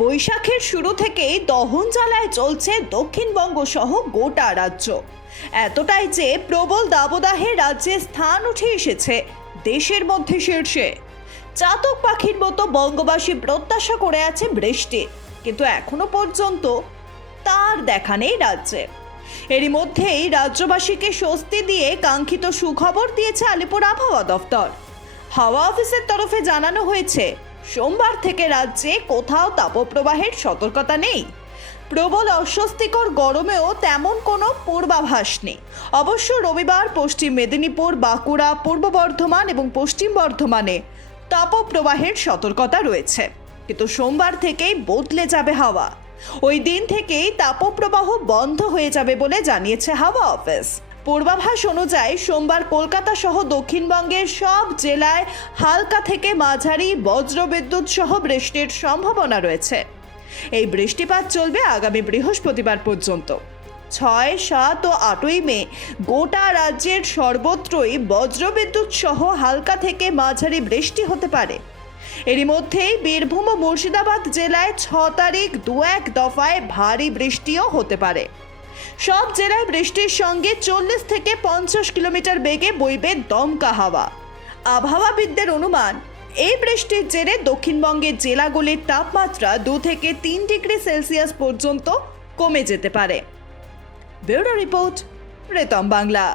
বৈশাখের শুরু থেকেই দহন জ্বালায় চলছে দক্ষিণবঙ্গ সহ গোটা রাজ্য। এতটাই যে প্রবল দাবদাহে রাজ্যে স্থান উঠে এসেছে দেশের মধ্যে শীর্ষে। চাতক পাখির মতো বঙ্গবাসী প্রত্যাশা করে আছে বৃষ্টি, কিন্তু এখনো পর্যন্ত তার দেখা নেই রাজ্যে। এরই মধ্যেই রাজ্যবাসীকে স্বস্তি দিয়ে কাঙ্ক্ষিত সুখবর দিয়েছে আলিপুর আবহাওয়া দফতর। হাওয়া অফিসের তরফে জানানো হয়েছে, সোমবার থেকে রাজ্যে কোথাও তাপপ্রবাহের সতর্কতা নেই। প্রবল অস্বস্তিকর গরমেও তেমন কোনো পূর্বাভাস নেই। অবশ্য রবিবার পশ্চিম মেদিনীপুর, বাঁকুড়া, পূর্ব বর্ধমান এবং পশ্চিম বর্ধমানে তাপপ্রবাহের সতর্কতা রয়েছে, কিন্তু সোমবার থেকেই বদলে যাবে হাওয়া। ওই দিন থেকেই তাপপ্রবাহ বন্ধ হয়ে যাবে বলে জানিয়েছে হাওয়া অফিস। পূর্বাভাস অনুযায়ী সোমবার কলকাতা সহ দক্ষিণবঙ্গের সব জেলায় হালকা থেকে মাঝারি বজ্রবিদ্যুৎ সহ বৃষ্টির সম্ভাবনা রয়েছে। এই বৃষ্টিপাত চলবে আগামী বৃহস্পতিবার পর্যন্ত। 6, 7 ও 8ই মে গোটা রাজ্যের সর্বত্রই বজ্রবিদ্যুৎ সহ হালকা থেকে মাঝারি বৃষ্টি হতে পারে। এরই মধ্যেই বীরভূম ও মুর্শিদাবাদ জেলায় 6 তারিখ 2-1 দফায় ভারী বৃষ্টিও হতে পারে। সব জেলায় বৃষ্টির সঙ্গে 40 থেকে 50 কিলোমিটার বেগে বইবে দমকা হাওয়া। আবহাওয়াবিদদের অনুমান, এই বৃষ্টির জেরে দক্ষিণবঙ্গের জেলাগুলির তাপমাত্রা 2 থেকে 3 ডিগ্রি সেলসিয়াস পর্যন্ত কমে যেতে পারে। Bureau report, Ritam Bangla.